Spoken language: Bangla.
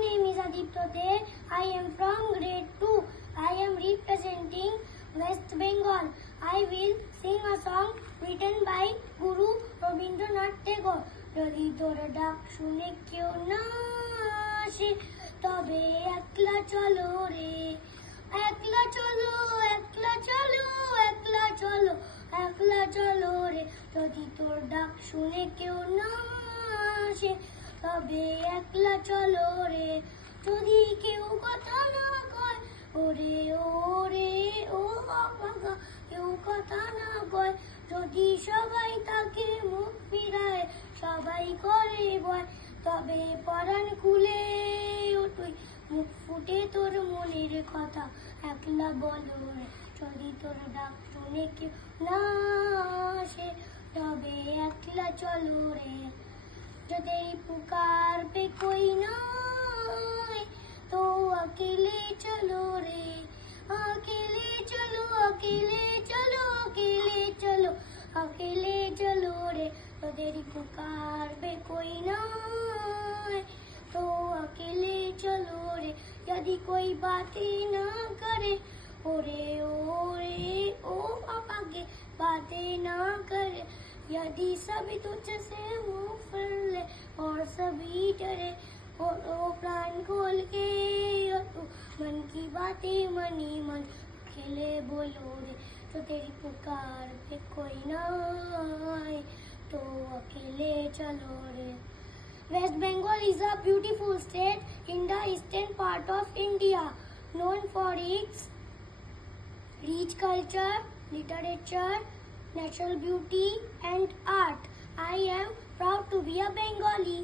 name is Adipto De. I am from grade 2. I am representing West Bengal. I will sing a song written by Guru Rabindranath Tagore. যদি তোর ডাক শুনে কেউ না আসে তবে একলা চলো রে, একলা চলো, একলা চলো, একলা চলো, একলা চলো রে। যদি তোর ডাক শুনে কেউ না আসে তবে একলা চলো রে। যদি কেউ কথা না কয় ওরে ওরে ও বাবা, কেউ কথা না কয়, যদি সবাই তাকে মুখ ফিরায়, সবাই করে ভয়, তবে পরাণ খুলে তুই মুখ ফুটে তোর মনের কথা একলা বলো রে। যদি তোর ডাক শুনে কেউ না আসে তবে একলা চলো রে। जो तेरी पुकार पे कोई ना आए तो अकेले चलो रे, अकेले चलो, अकेले चलो, अकेले चलो, अकेले चलो रे। तो तेरी पुकार पे कोई ना आए तो अकेले चलो रे। यदि कोई बातें ना करे ओरे ओ पापा के बातें ना करे, यदि सभी तुझसे मुंह फिर ले और सभी डरे और ओ प्राण खोल के और तू मन की बातें मनी मन खेले बोलो रे। तो तेरी पुकार पे कोई ना आए तो अकेले चलो रे। West Bengal is a beautiful state in the eastern part of India, known for its rich culture, literature, natural beauty and art. I am proud to be a Bengali.